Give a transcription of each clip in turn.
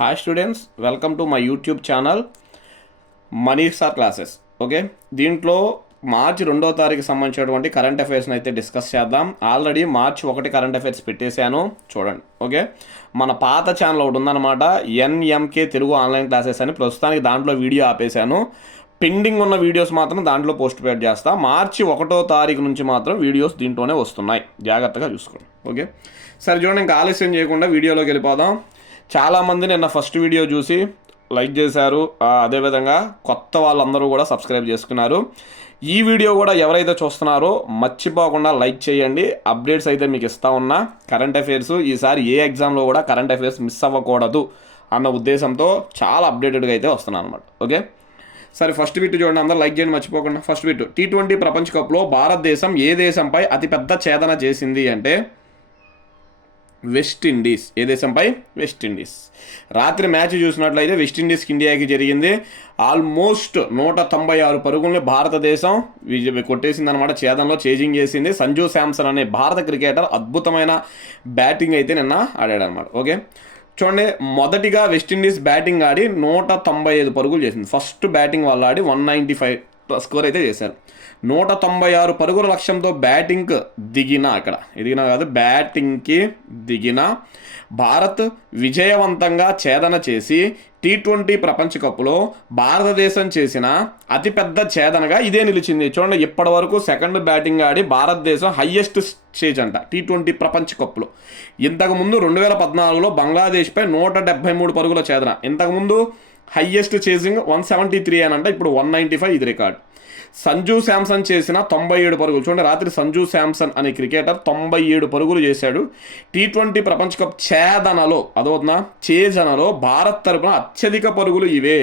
Hi students, welcome to my YouTube channel Manisa classes. Okay, దీంట్లో మార్చి 2వ తారీఖు సంబంధించినటువంటి కరెంట్ అఫైర్స్ని అయితే డిస్కస్ చేద్దాం. ఆల్రెడీ మార్చి 1 కరెంట్ అఫైర్స్ పెట్టేశాను, చూడండి. ఓకే, మన పాత ఛానల్ ఒకటి ఉందన్నమాట, ఎన్ఎంకే తెలుగు ఆన్లైన్ క్లాసెస్ అని. ప్రస్తుతానికి దాంట్లో వీడియో ఆపేశాను. పెండింగ్ ఉన్న వీడియోస్ మాత్రం దాంట్లో పోస్ట్ పేడ్ చేస్తా. మార్చి 1వ తారీఖు నుంచి మాత్రం వీడియోస్ దీంట్లోనే వస్తున్నాయి, జాగ్రత్తగా చూసుకోండి. ఓకే, సరే చూడండి, ఇంకా ఆలస్యం చేయకుండా వీడియోలోకి వెళ్ళిపోదాం. చాలామంది నిన్న ఫస్ట్ వీడియో చూసి లైక్ చేశారు, అదేవిధంగా కొత్త వాళ్ళందరూ కూడా సబ్స్క్రైబ్ చేసుకున్నారు. ఈ వీడియో కూడా ఎవరైతే చూస్తున్నారో మర్చిపోకుండా లైక్ చేయండి. అప్డేట్స్ అయితే మీకు ఇస్తా ఉన్నా. కరెంట్ అఫైర్స్ ఈసారి ఏ ఎగ్జామ్లో కూడా కరెంట్ అఫైర్స్ మిస్ అవ్వకూడదు అన్న ఉద్దేశంతో చాలా అప్డేటెడ్గా అయితే వస్తున్నాను అనమాట. ఓకే, సరే ఫస్ట్ బిట్ చూడండి, అందరూ లైక్ చేయండి మర్చిపోకుండా. ఫస్ట్ బిట్, T20 ప్రపంచ కప్లో భారతదేశం ఏ దేశంపై అతిపెద్ద ఛేదన చేసింది అంటే వెస్టిండీస్. ఏ దేశంపై? వెస్టిండీస్. రాత్రి మ్యాచ్ చూసినట్లయితే వెస్టిండీస్కి ఇండియాకి జరిగింది. ఆల్మోస్ట్ 196 పరుగుల్ని భారతదేశం కొట్టేసిందనమాట. ఛేదంలో చేజింగ్ చేసింది. సంజు శాంసన్ అనే భారత క్రికెటర్ అద్భుతమైన బ్యాటింగ్ అయితే నిన్న ఆడాడనమాట. ఓకే, చూడండి, మొదటిగా వెస్టిండీస్ బ్యాటింగ్ ఆడి 195 పరుగులు చేసింది. ఫస్ట్ బ్యాటింగ్ వాళ్ళు ఆడి 195 స్కోర్ అయితే చేశారు. 196 పరుగుల లక్ష్యంతో బ్యాటింగ్కి దిగిన భారత్ విజయవంతంగా ఛేదన చేసి T20 ప్రపంచ కప్లో భారతదేశం చేసిన అతిపెద్ద ఛేదనగా ఇదే నిలిచింది. చూడండి, ఇప్పటి వరకు సెకండ్ బ్యాటింగ్ ఆడి భారతదేశం హయ్యెస్ట్ స్టేజ్ అంట T20 ప్రపంచ కప్లో. ఇంతకుముందు 2014లో బంగ్లాదేశ్పై 173 పరుగుల ఛేదన. ఇంతకుముందు హయ్యెస్ట్ చేసింగ్ 173 అని అంట, ఇప్పుడు 195 ఇది రికార్డ్. సంజు శాంసన్ చేసిన 97 పరుగులు. చూడండి, రాత్రి సంజు శాంసన్ అనే క్రికెటర్ 97 పరుగులు చేశాడు. T20 ప్రపంచ కప్ చేజనలో భారత్ తరపున అత్యధిక పరుగులు ఇవే.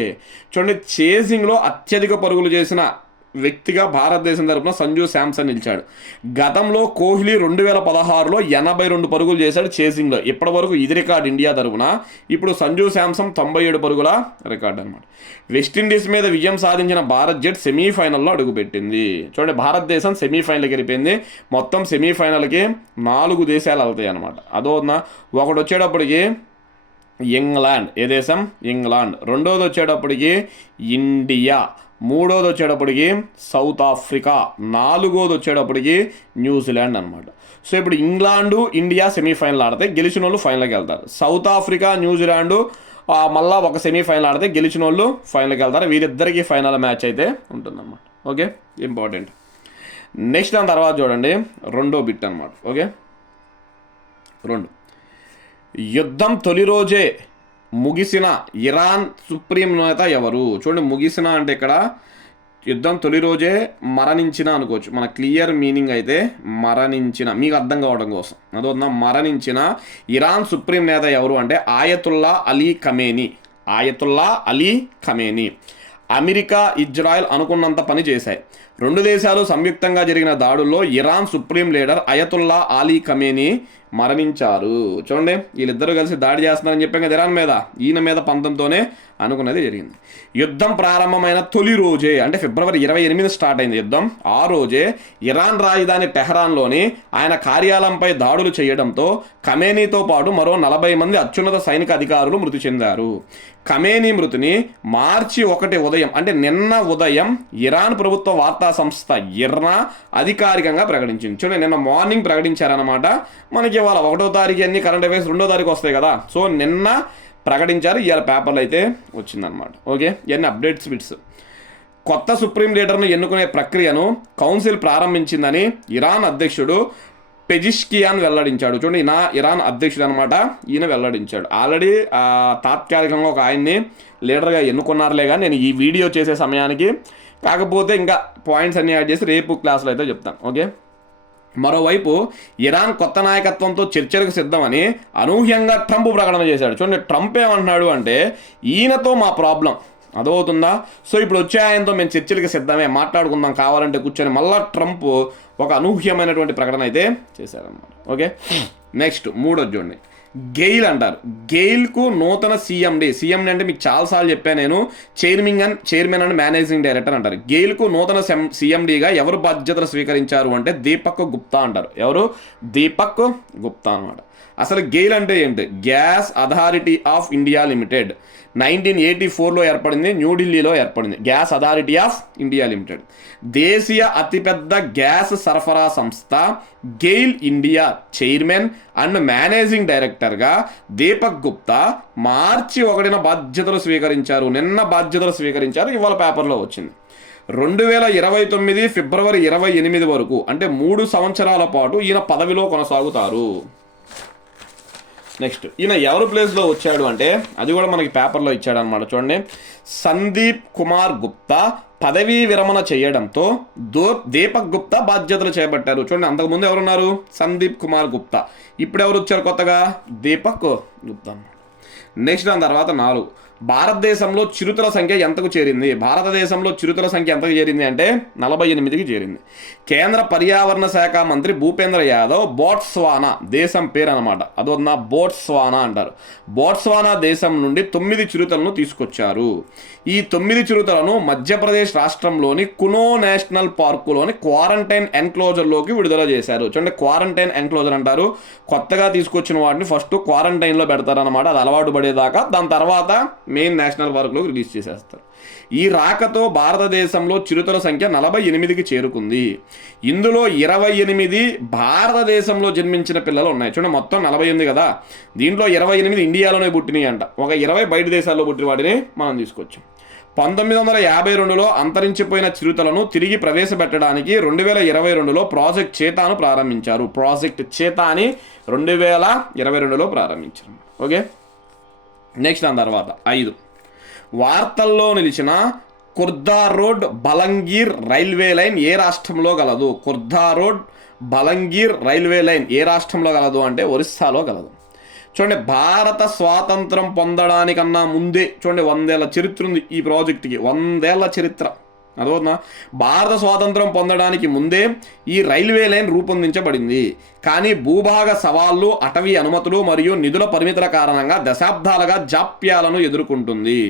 చూడండి, చేజింగ్లో అత్యధిక పరుగులు చేసిన వ్యక్తిగా భారతదేశం తరపున సంజు శాంసన్ నిలిచాడు. గతంలో కోహ్లీ 2016లో 82 పరుగులు చేశాడు చేసింగ్లో. ఇప్పటి వరకు ఇది రికార్డు ఇండియా తరపున. ఇప్పుడు సంజు శాంసన్ 97 పరుగుల రికార్డు అనమాట. వెస్టిండీస్ మీద విజయం సాధించిన భారత్ జట్ సెమీఫైనల్లో అడుగుపెట్టింది. చూడండి, భారతదేశం సెమీఫైనల్కి వెళ్ళిపోయింది. మొత్తం సెమీఫైనల్కి 4 దేశాలు వెళ్తాయి అనమాట. ఒకటి వచ్చేటప్పటికి ఇంగ్లాండ్. ఏ దేశం? ఇంగ్లాండ్. రెండోది వచ్చేటప్పటికి ఇండియా. మూడోది వచ్చేటప్పటికి సౌత్ ఆఫ్రికా. నాలుగోది వచ్చేటప్పటికి న్యూజిలాండ్ అనమాట. సో ఇప్పుడు ఇంగ్లాండు, ఇండియా సెమీఫైనల్ ఆడితే గెలిచిన వాళ్ళు ఫైనల్కి వెళ్తారు. సౌత్ ఆఫ్రికా, న్యూజిలాండ్ మళ్ళీ ఒక సెమీఫైనల్ ఆడితే గెలిచిన వాళ్ళు ఫైనల్కి వెళ్తారు. వీరిద్దరికీ ఫైనల్ మ్యాచ్ అయితే ఉంటుందన్నమాట. Okay, important. నెక్స్ట్ దాని తర్వాత చూడండి, రెండో బిట్ అనమాట. ఓకే, యుద్ధం తొలి రోజే ముగిసిన ఇరాన్ సుప్రీం నేత ఎవరు? చూడండి, ముగిసిన అంటే ఇక్కడ యుద్ధం తొలి రోజే మరణించిన అనుకోవచ్చు. మన క్లియర్ మీనింగ్ అయితే మరణించిన, మీకు అర్థం కావడం కోసం. మరణించిన ఇరాన్ సుప్రీం నేత ఎవరు అంటే ఆయతుల్లా అలీ ఖమేనీ. అమెరికా, ఇజ్రాయెల్ అనుకున్నంత పని చేశాయి. రెండు దేశాలు సంయుక్తంగా జరిగిన దాడుల్లో Iran supreme leader Ayatollah Ali Khamenei మరణించారు. చూడండి, వీళ్ళిద్దరూ కలిసి దాడి చేస్తున్నారని చెప్పాం కదా ఇరాన్ మీద. ఈయన మీద పంతంతోనే అనుకున్నది జరిగింది. యుద్ధం ప్రారంభమైన తొలి రోజే అంటే ఫిబ్రవరి 28 స్టార్ట్ అయింది యుద్ధం. ఆ రోజే ఇరాన్ రాజధాని టెహరాన్లోని ఆయన కార్యాలయంపై దాడులు చేయడంతో ఖమేనీతో పాటు మరో 40 మంది అత్యున్నత సైనిక అధికారులు మృతి చెందారు. ఖమేనీ మృతిని మార్చి 1 ఉదయం అంటే నిన్న ఉదయం ఇరాన్ ప్రభుత్వ వార్తా సంస్థ ఇర్నా అధికారికంగా ప్రకటించింది. చూడండి, నిన్న మార్నింగ్ ప్రకటించారనమాట. మనకి ఇవాళ 1వ తారీఖు అన్ని కరెంట్ అఫైర్స్ 2వ తారీఖు వస్తాయి కదా. సో నిన్న ప్రకటించారు, ఇవాళ పేపర్లు అయితే వచ్చిందనమాట. ఓకే, ఇవన్నీ అప్డేట్స్ బిట్స్. కొత్త సుప్రీం లీడర్ను ఎన్నుకునే ప్రక్రియను కౌన్సిల్ ప్రారంభించిందని ఇరాన్ అధ్యక్షుడు పెజిష్కియాన్ వెల్లడించాడు. చూడండి, ఇరాన్ అధ్యక్షుడు అనమాట, ఈయన వెల్లడించాడు. ఆల్రెడీ తాత్కాలికంగా ఒక ఆయన్ని లీడర్గా ఎన్నుకున్నారులే, కానీ నేను ఈ వీడియో చేసే సమయానికి కాకపోతే ఇంకా పాయింట్స్ అన్ని యాడ్ చేసి రేపు క్లాస్లో అయితే చెప్తాను. ఓకే, మరోవైపు ఇరాన్ కొత్త నాయకత్వంతో చర్చలకు సిద్ధమని అనూహ్యంగా ట్రంప్ ప్రకటన చేశాడు. చూడండి, ట్రంప్ ఏమంటున్నాడు అంటే ఈయనతో మా ప్రాబ్లం అదవుతుందా, సో ఇప్పుడు వచ్చే ఆయనతో మేము చర్చలకు సిద్ధమే, మాట్లాడుకుందాం కావాలంటే కూర్చొని, మళ్ళా ట్రంప్ ఒక అనూహ్యమైనటువంటి ప్రకటన అయితే చేశారన్నమాట. ఓకే, నెక్స్ట్ మూడోది చూడండి, గెయిల్ అంటారు. గెయిల్కు నూతన సీఎండీ అంటే మీకు చాలాసార్లు చెప్పాను నేను, చైర్మన్ అండ్ మేనేజింగ్ డైరెక్టర్ అంటారు. గెయిల్కు నూతన సీఎండీగా ఎవరు బాధ్యతలు స్వీకరించారు అంటే దీపక్ గుప్తా అంటారు. ఎవరు? దీపక్ గుప్తా అనమాట. అసలు గెయిల్ అంటే ఏంటి? Gas authority of India limited 1984లో ఏర్పడింది, న్యూఢిల్లీలో ఏర్పడింది. Gas authority of India limited దేశీయ అతిపెద్ద గ్యాస్ సరఫరా సంస్థ. GAIL India chairman and managing డైరెక్టర్గా దీపక్ గుప్తా మార్చి 1న బాధ్యతలు స్వీకరించారు. నిన్న బాధ్యతలు స్వీకరించారు, ఇవాళ పేపర్లో వచ్చింది. 2029 ఫిబ్రవరి 28 వరకు అంటే 3 సంవత్సరాల పాటు ఈయన పదవిలో కొనసాగుతారు. నెక్స్ట్ ఈయన ఎవరి ప్లేస్లో వచ్చాడు అంటే అది కూడా మనకి పేపర్లో ఇచ్చాడు అనమాట. చూడండి, సందీప్ కుమార్ గుప్తా పదవీ విరమణ చేయడంతో దీపక్ గుప్తా బాధ్యతలు చేపట్టారు. చూడండి, అంతకుముందు ఎవరున్నారు? సందీప్ కుమార్ గుప్తా. ఇప్పుడు ఎవరు వచ్చారు కొత్తగా? దీపక్ గుప్తా. నెక్స్ట్ దాని తర్వాత 4, భారతదేశంలో చిరుతల సంఖ్య ఎంతకు చేరింది? భారతదేశంలో చిరుతల సంఖ్య ఎంతకు చేరింది అంటే 48కి చేరింది. కేంద్ర పర్యావరణ శాఖ మంత్రి భూపేంద్ర యాదవ్ బోట్స్వానా దేశం పేరు అనమాట, అదొన్న బోట్స్వానా అంటారు. బోట్స్వానా దేశం నుండి 9 చిరుతలను తీసుకొచ్చారు. ఈ 9 చిరుతలను మధ్యప్రదేశ్ రాష్ట్రంలోని కునో నేషనల్ పార్కులోని క్వారంటైన్ ఎన్క్లోజర్లోకి విడుదల చేశారు. చూడండి, క్వారంటైన్ ఎన్క్లోజర్ అంటారు. కొత్తగా తీసుకొచ్చిన వాటిని ఫస్ట్ క్వారంటైన్లో పెడతారనమాట, అది అలవాటు పడేదాకా. దాని తర్వాత మెయిన్ నేషనల్ పార్క్లోకి రిలీజ్ చేసేస్తారు. ఈ రాకతో భారతదేశంలో చిరుతల సంఖ్య 48కి చేరుకుంది. ఇందులో 28 భారతదేశంలో జన్మించిన పిల్లలు ఉన్నాయి. చూడండి, మొత్తం 48 కదా, దీంట్లో 28 ఇండియాలోనే పుట్టినాయి అంట. ఒక 20 బయట దేశాల్లో పుట్టిన వాటిని మనం తీసుకొచ్చాం. 1952లో అంతరించిపోయిన చిరుతలను తిరిగి ప్రవేశపెట్టడానికి 2022లో ప్రాజెక్ట్ చేతాను ప్రారంభించారు. ప్రాజెక్ట్ చేతా అని 2022లో ప్రారంభించారు. ఓకే, నెక్స్ట్ దాని తర్వాత 5, వార్తల్లో నిలిచిన Khurda road Balangir railway line ఏ రాష్ట్రంలో గలదు? Khurda road Balangir railway line ఏ రాష్ట్రంలో గలదు అంటే ఒరిస్సాలో గలదు. చూడండి, భారత స్వాతంత్రం పొందడానికన్నా ముందే చూడండి 100 ఏళ్ల చరిత్ర ఉంది ఈ ప్రాజెక్టుకి. 100 ఏళ్ల చరిత్ర. అదవునా, భారత స్వాతంత్రం పొందడానికి ముందే ఈ రైల్వే లైన్ రూపొందించబడింది. కానీ భూభాగ సవాళ్లు, అటవీ అనుమతులు మరియు నిధుల పరిమితుల కారణంగా దశాబ్దాలుగా జాప్యాలను ఎదుర్కొంటుంది.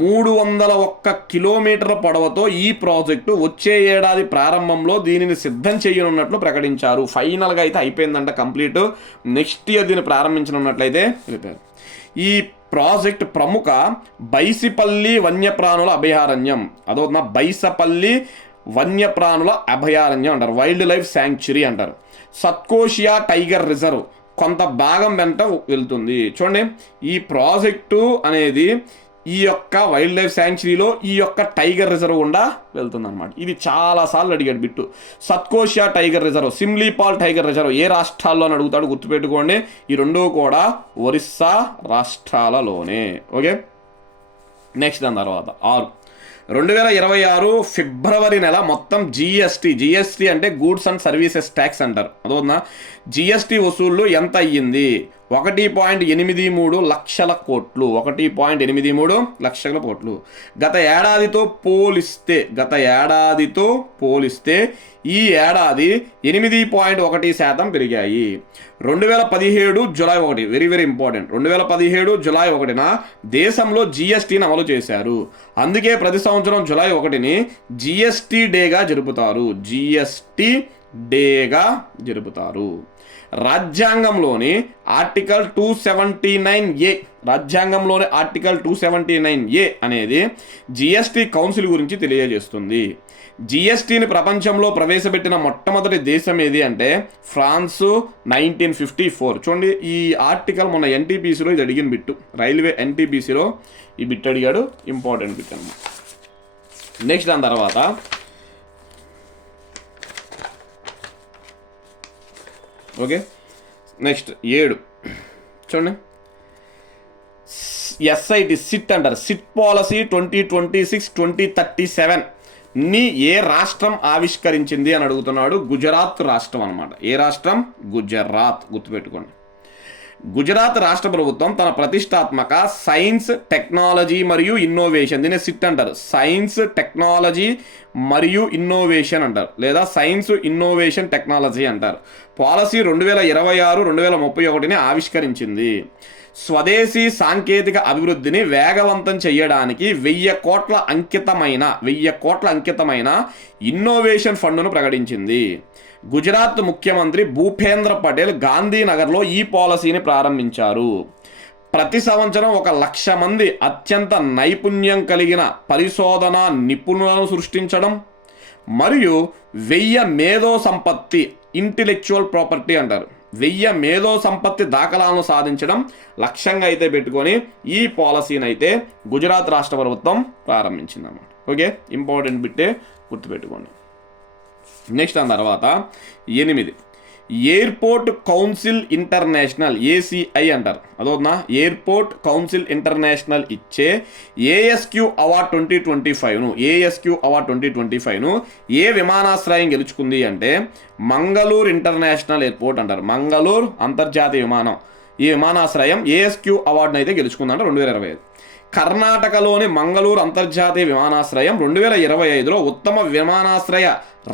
301 కిలోమీటర్ల పొడవుతో ఈ ప్రాజెక్టు వచ్చే ఏడాది ప్రారంభంలో దీనిని సిద్ధం చేయనున్నట్లు ప్రకటించారు. ఫైనల్గా అయితే అయిపోయిందంట కంప్లీట్. నెక్స్ట్ ఇయర్ దీన్ని ప్రారంభించనున్నట్లయితే తెలిపారు. ఈ ప్రాజెక్ట్ ప్రముఖ బైసిపల్లి వన్యప్రాణుల అభయారణ్యం, అదొక బైసపల్లి వన్యప్రాణుల అభయారణ్యం అంటారు, వైల్డ్ లైఫ్ శాంక్చురీ అంటారు. సత్కోషియా టైగర్ రిజర్వ్ కొంత భాగం వెంట వెళ్తుంది. చూడండి, ఈ ప్రాజెక్టు అనేది ఈ యొక్క వైల్డ్ లైఫ్ శాంక్చురీలో ఈ యొక్క టైగర్ రిజర్వ్ గుండా వెళ్తుంది అనమాట. ఇది చాలాసార్లు అడిగాడు bit. Satkosia tiger reserve, Simlipal tiger reserve ఏ రాష్ట్రాల్లో అని అడుగుతాడు, గుర్తుపెట్టుకోండి. ఈ రెండూ కూడా ఒరిస్సా రాష్ట్రాలలోనే. ఓకే, నెక్స్ట్ దాని తర్వాత 6, 2026 ఫిబ్రవరి నెల మొత్తం జిఎస్టీ అంటే గూడ్స్ అండ్ సర్వీసెస్ ట్యాక్స్ అంటారు. అదోనా, జిఎస్టీ వసూళ్లు ఎంత అయ్యింది? 1.83 లక్షల కోట్లు. 1.83 లక్షల కోట్లు. గత ఏడాదితో పోలిస్తే ఈ ఏడాది 8.1% పెరిగాయి. 2017 July 1, very very important, 2017 July 1న దేశంలో జిఎస్టీని అమలు చేశారు. అందుకే ప్రతి సంవత్సరం జూలై 1ని జిఎస్టీ డేగా జరుపుతారు. రాజ్యాంగంలోని ఆర్టికల్ 279A అనేది జిఎస్టీ కౌన్సిల్ గురించి తెలియజేస్తుంది. జిఎస్టీని ప్రపంచంలో ప్రవేశపెట్టిన మొట్టమొదటి దేశం ఏది అంటే ఫ్రాన్సు, 1954. చూడండి, ఈ ఆర్టికల్ మొన్న ఎన్టీపీసీలో ఇది అడిగిన బిట్టు, రైల్వే ఎన్టీపీసీలో ఈ బిట్ అడిగాడు, ఇంపార్టెంట్ బిట్ అన్నమాట. నెక్స్ట్ దాని తర్వాత ఓకే, నెక్స్ట్ 7 చూడండి, ఎస్ఐటి సిట్ అంటారు, సిట్ పాలసీ 2026-2037 ని ఏ రాష్ట్రం ఆవిష్కరించింది అని అడుగుతున్నాడు. గుజరాత్ రాష్ట్రం అనమాట. ఏ రాష్ట్రం? గుజరాత్, గుర్తుపెట్టుకోండి. గుజరాత్ రాష్ట్ర ప్రభుత్వం తన ప్రతిష్టాత్మక సైన్స్, టెక్నాలజీ మరియు ఇన్నోవేషన్, దీన్ని సిట్ అంటారు, సైన్స్, టెక్నాలజీ మరియు ఇన్నోవేషన్ అంటారు, లేదా సైన్స్, ఇన్నోవేషన్, టెక్నాలజీ అంటారు. పాలసీ 2026-2031ని ఆవిష్కరించింది. స్వదేశీ సాంకేతిక అభివృద్ధిని వేగవంతం చేయడానికి 1000 కోట్ల అంకితమైన ఇన్నోవేషన్ ఫండ్ను ప్రకటించింది. గుజరాత్ ముఖ్యమంత్రి భూపేంద్ర పటేల్ గాంధీనగర్లో ఈ పాలసీని ప్రారంభించారు. ప్రతి సంవత్సరం 1,00,000 మంది అత్యంత నైపుణ్యం కలిగిన పరిశోధన నిపుణులను సృష్టించడం మరియు 1000 మేధో సంపత్తి ఇంటెలెక్చువల్ ప్రాపర్టీ అంటారు 1000 మేధో సంపత్తి దాఖలాలను సాధించడం లక్ష్యంగా అయితే పెట్టుకొని ఈ పాలసీని అయితే గుజరాత్ రాష్ట్ర ప్రభుత్వం ప్రారంభించింది అన్నమాట. ఓకే, ఇంపార్టెంట్ బిట్టే గుర్తుపెట్టుకోండి. నెక్స్ట్ దాని తర్వాత 8 ఎయిర్పోర్ట్ కౌన్సిల్ ఇంటర్నేషనల్ ఏసీఐ అంటారు. అదవుతుందా? ఎయిర్పోర్ట్ కౌన్సిల్ ఇంటర్నేషనల్ ఇచ్చే ఏఎస్క్యూ అవార్డ్ 2025ను ఏ విమానాశ్రయం గెలుచుకుంది అంటే మంగళూరు ఇంటర్నేషనల్ ఎయిర్పోర్ట్ అంటారు. మంగళూరు అంతర్జాతీయ విమానం, ఈ విమానాశ్రయం ఏఎస్క్యూ అవార్డును అయితే గెలుచుకుందంట 2025. కర్ణాటకలోని మంగళూరు అంతర్జాతీయ విమానాశ్రయం 2025లో ఉత్తమ విమానాశ్రయ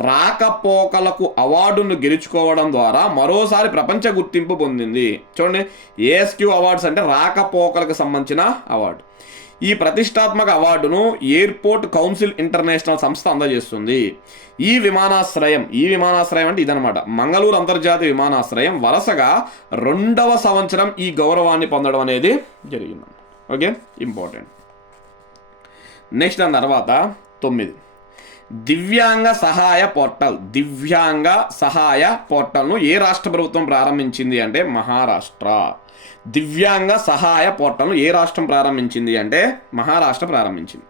రాకపోకలకు అవార్డును గెలుచుకోవడం ద్వారా మరోసారి ప్రపంచ గుర్తింపు పొందింది. చూడండి, ఏఎస్క్యూ అవార్డ్స్ అంటే రాకపోకలకు సంబంధించిన అవార్డు. ఈ ప్రతిష్టాత్మక అవార్డును ఎయిర్పోర్ట్ కౌన్సిల్ ఇంటర్నేషనల్ సంస్థ అందజేస్తుంది. ఈ విమానాశ్రయం అంటే ఇదనమాట, మంగళూరు అంతర్జాతీయ విమానాశ్రయం వరుసగా 2వ సంవత్సరం ఈ గౌరవాన్ని పొందడం అనేది జరిగింది. Okay, important. నెక్స్ట్ దాని తర్వాత 9 దివ్యాంగ సహాయ పోర్టల్ను ఏ రాష్ట్ర ప్రభుత్వం ప్రారంభించింది అంటే మహారాష్ట్ర. దివ్యాంగ సహాయ పోర్టల్ను ఏ రాష్ట్రం ప్రారంభించింది అంటే మహారాష్ట్ర ప్రారంభించింది.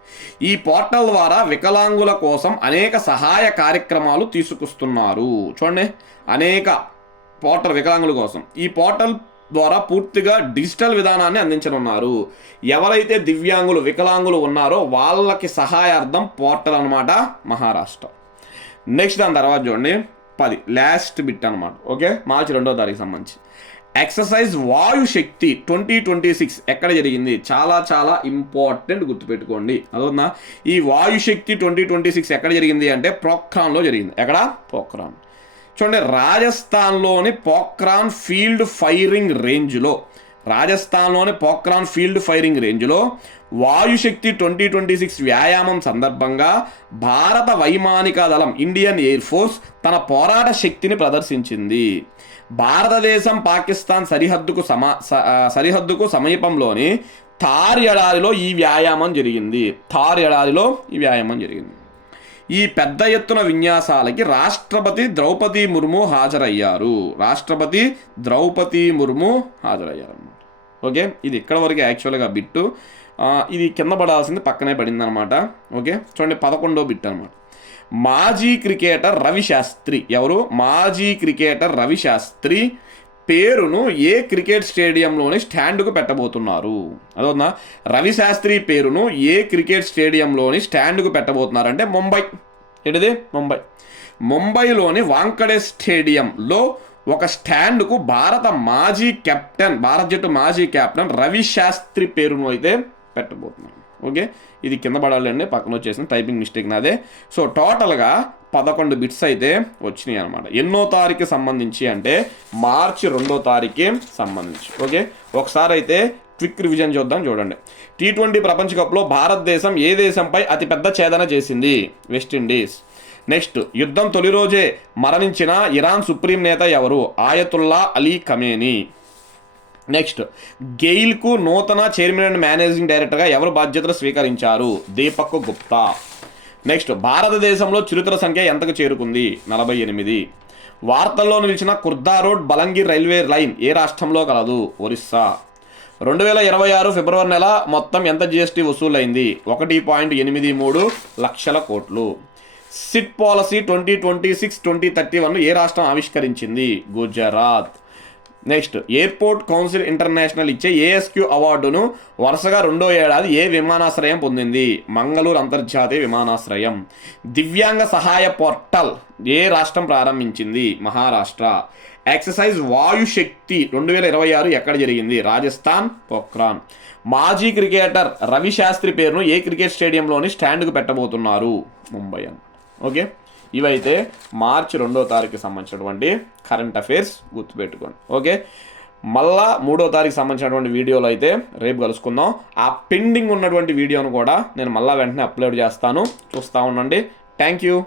ఈ పోర్టల్ ద్వారా వికలాంగుల కోసం అనేక సహాయ కార్యక్రమాలు తీసుకొస్తున్నారు. చూడండి, అనేక పోర్టల్ వికలాంగుల కోసం. ఈ పోర్టల్ ద్వారా పూర్తిగా డిజిటల్ విధానాన్ని అందించనున్నారు. ఎవరైతే వికలాంగులు ఉన్నారో వాళ్ళకి సహాయార్థం పోర్టల్ అనమాట మహారాష్ట్ర. నెక్స్ట్ దాని తర్వాత చూడండి 10 లాస్ట్ బిట్ అనమాట. ఓకే, మార్చి 2వ తారీఖు సంబంధించి ఎక్సర్సైజ్ వాయుశక్తి 2026 ఎక్కడ జరిగింది? చాలా చాలా ఇంపార్టెంట్, గుర్తుపెట్టుకోండి. అదొన్నా ఈ వాయుశక్తి 2026 ఎక్కడ జరిగింది అంటే పోఖ్రాన్లో జరిగింది. ఎక్కడ? పోఖ్రాన్. చూడండి, రాజస్థాన్లోని పోఖ్రాన్ ఫీల్డ్ ఫైరింగ్ రేంజ్లో వాయుశక్తి 2026 వ్యాయామం సందర్భంగా భారత వైమానిక దళం ఇండియన్ ఎయిర్ ఫోర్స్ తన పోరాట శక్తిని ప్రదర్శించింది. భారతదేశం పాకిస్తాన్ సరిహద్దుకు సమీపంలోని థార్ ఎడారిలో ఈ వ్యాయామం జరిగింది. ఈ పెద్ద ఎత్తున విన్యాసాలకి రాష్ట్రపతి ద్రౌపది ముర్ము హాజరయ్యారు. అన్నమాట. ఓకే, ఇది ఇక్కడ వరకు యాక్చువల్గా బిట్టు. ఇది కింద పడాల్సింది పక్కనే పడింది అనమాట. ఓకే, చూడండి 11వ బిట్ అనమాట. మాజీ క్రికెటర్ రవి శాస్త్రి పేరును ఏ క్రికెట్ స్టేడియంలోని స్టాండ్కు పెట్టబోతున్నారు? అదవునా, రవి శాస్త్రి పేరును ఏ క్రికెట్ స్టేడియంలోని స్టాండ్కు పెట్టబోతున్నారు అంటే ముంబైలోని వాంకడే స్టేడియంలో ఒక స్టాండ్కు భారత జట్టు మాజీ కెప్టెన్ రవి శాస్త్రి పేరును అయితే పెట్టబోతున్నారు. ఓకే, ఇది కింద పడాలండి, పక్కన వచ్చేసిన టైపింగ్ మిస్టేక్ నాదే. సో టోటల్గా 11 బిట్స్ అయితే వచ్చినాయి అనమాట. ఎన్నో తారీఖుకి సంబంధించి అంటే మార్చి 2వ తారీఖుకి సంబంధించి. ఓకే, ఒకసారి అయితే క్విక్ రివిజన్ చూడండి. T20 ప్రపంచ కప్లో భారతదేశం ఏ దేశంపై అతిపెద్ద ఛేదన చేసింది? వెస్టిండీస్. నెక్స్ట్, యుద్ధం తొలి రోజే మరణించిన ఇరాన్ సుప్రీం నేత ఎవరు? ఆయతుల్లా అలీ ఖమేనీ. నెక్స్ట్, గెయిల్కు నూతన చైర్మన్ అండ్ మేనేజింగ్ డైరెక్టర్గా ఎవరు బాధ్యతలు స్వీకరించారు? దీపక్ గుప్తా. నెక్స్ట్, భారతదేశంలో చిరుతల సంఖ్య ఎంతకు చేరుకుంది? 48. వార్తల్లో నిలిచిన Khurda road Balangir railway line ఏ రాష్ట్రంలో కలదు? ఒరిస్సా. 2026 ఫిబ్రవరి నెల మొత్తం ఎంత జీఎస్టీ వసూలైంది? 1.83 లక్షల కోట్లు. సిట్ పాలసీ 2026-2031 ఏ రాష్ట్రం ఆవిష్కరించింది? Gujarat. Next, airport council international ఇచ్చే ఏఎస్క్యూ అవార్డును వరుసగా 2వ ఏడాది ఏ విమానాశ్రయం పొందింది? మంగళూరు అంతర్జాతీయ విమానాశ్రయం. దివ్యాంగ సహాయ పోర్టల్ ఏ రాష్ట్రం ప్రారంభించింది? మహారాష్ట్ర. ఎక్సర్సైజ్ వాయుశక్తి 2026 ఎక్కడ జరిగింది? రాజస్థాన్, పోఖ్రాన్. మాజీ క్రికెటర్ రవి శాస్త్రి పేరును ఏ క్రికెట్ స్టేడియంలోని స్టాండ్కు పెట్టబోతున్నారు? ముంబై. ఓకే, ఇవైతే మార్చి 2వ తారీఖుకి సంబంధించినటువంటి కరెంట్ అఫైర్స్, గుర్తుపెట్టుకోండి. ఓకే, మళ్ళా 3వ తారీఖు సంబంధించినటువంటి వీడియోలో అయితే రేపు కలుసుకుందాం. ఆ పెండింగ్ ఉన్నటువంటి వీడియోను కూడా నేను మళ్ళీ వెంటనే అప్లోడ్ చేస్తాను, చూస్తూ ఉండండి. Thank you.